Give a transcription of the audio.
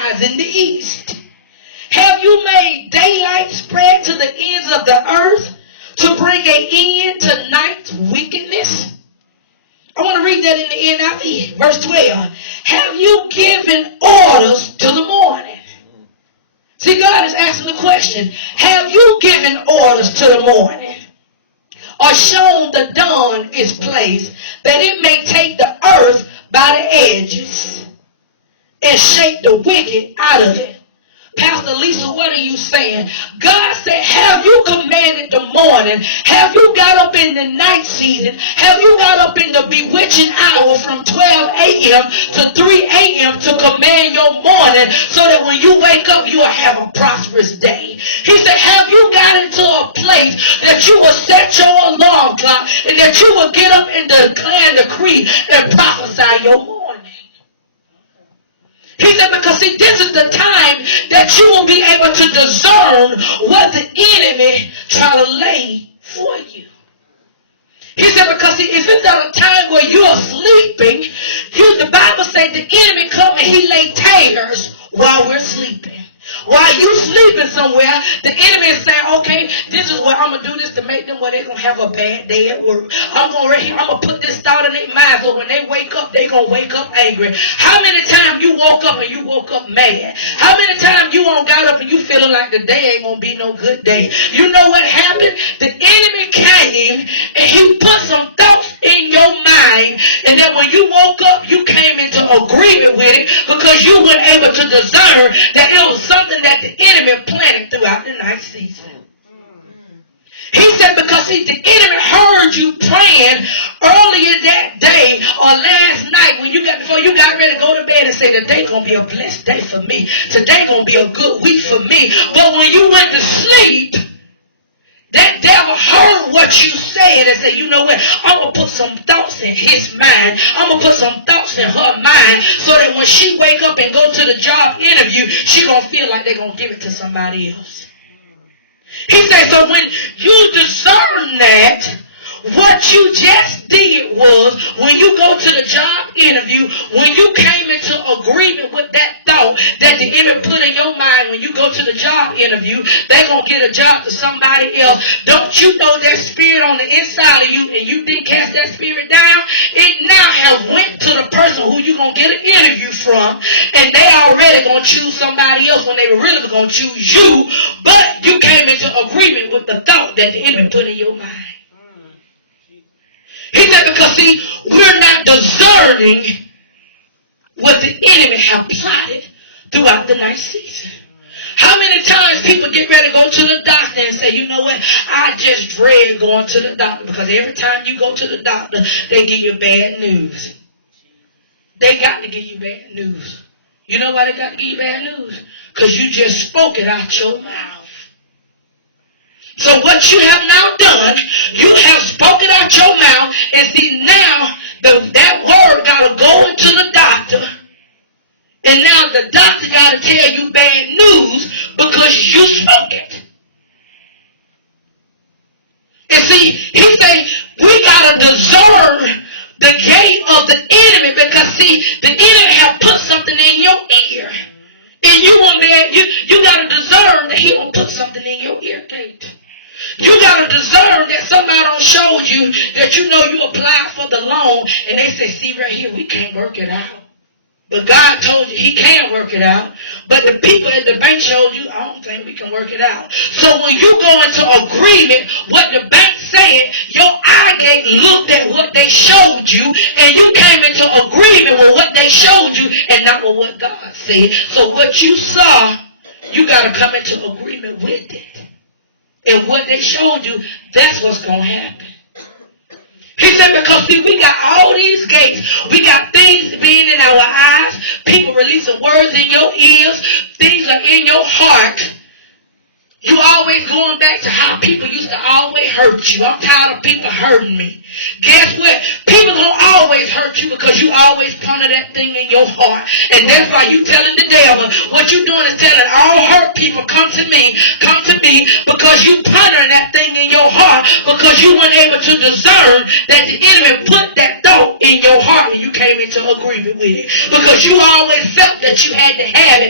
rise in the east? Have you made daylight spread to the ends of the earth to bring an end to night's wickedness? I want to read that in the NIV, verse 12. Have you given orders to the morning? See, God is asking the question, have you given orders to the morning? Or shown the dawn its place, that it may take the earth by the edges and shake the wicked out of it? Pastor Lisa, what are you saying? God said, have you commanded the morning? Have you got up in the night season? Have you got up in the bewitching hour from 12 a.m. to 3 a.m. to command your morning so that when you wake up, you will have a prosperous day? He said, have you got into a place that you will set your alarm clock and that you will get up and declare and decree and prophesy your morning? He said, because see, this is the time that you will be able to discern what the enemy try to lay for you. He said, because see, if it's at a time where you're sleeping, the Bible says the enemy come and he lay tares while we're sleeping. While you sleeping somewhere, the enemy is saying, okay, this is what I'm going to do this to make them where they're going to have a bad day at work. I'm going to put this thought in their mind so when they wake up, they're going to wake up angry. How many times you woke up and you woke up mad? How many times you got up and you feeling like the day ain't going to be no good day? You know what happened? The enemy came and he put some thoughts in your mind, and then when you woke up, you came into agreement with it because you weren't able to discern that it was something that the enemy planted throughout the night season. He said, because see, the enemy heard you praying earlier that day or last night before you got ready to go to bed and say, today going to be a blessed day for me. Today going to be a good week for me. But when you went to sleep, that devil heard what you said and said, you know what, I'm going to put some thoughts in his mind. I'm going to put some thoughts in her mind so that when she wake up and go to the job interview, she going to feel like they're going to give it to somebody else. He said, so when you discern that, what you just did was, when you go to the job interview, when you came into agreement with that thought that the enemy put in your mind, when you go to the job interview, they're going to get a job to somebody else. Don't you know that spirit on the inside of you, and you didn't cast that spirit down? It now has went to the person who you're going to get an interview from, and they already going to choose somebody else when they were really going to choose you, but you came into agreement with the thought that the enemy put in your mind. He said, because see, we're not discerning what the enemy have plotted throughout the night season. How many times people get ready to go to the doctor and say, you know what, I just dread going to the doctor, because every time you go to the doctor, they give you bad news. They got to give you bad news. You know why they got to give you bad news? Because you just spoke it out your mouth. So what you have now done, you have spoken out your mouth, and see now that word got to go into the doctor, and now the doctor got to tell you bad news because you spoke it. And see, he say we got to discern the gate of the enemy, because see, the enemy have put something in your ear, and you got to discern that he will put something in your ear gate. You got to discern that somebody done showed you that you know you applied for the loan, and they say, see right here, we can't work it out. But God told you he can work it out. But the people at the bank showed you, I don't think we can work it out. So when you go into agreement what the bank said, your eye gate looked at what they showed you, and you came into agreement with what they showed you and not with what God said. So what you saw, you got to come into agreement with it. And what they showed you, that's what's going to happen. He said, because see, we got all these gates. We got things being in our eyes. People releasing words in your ears. Things are in your heart. You always going back to how people used to always hurt you. I'm tired of people hurting me. Guess what? People gonna always hurt you because you always ponder that thing in your heart. And that's why you telling the devil, what you doing is telling all hurt people, come to me, because you pondering that thing in your heart, because you weren't able to discern that the enemy put that thought in your heart and you came into agreement with it. Because you always felt that you had to have it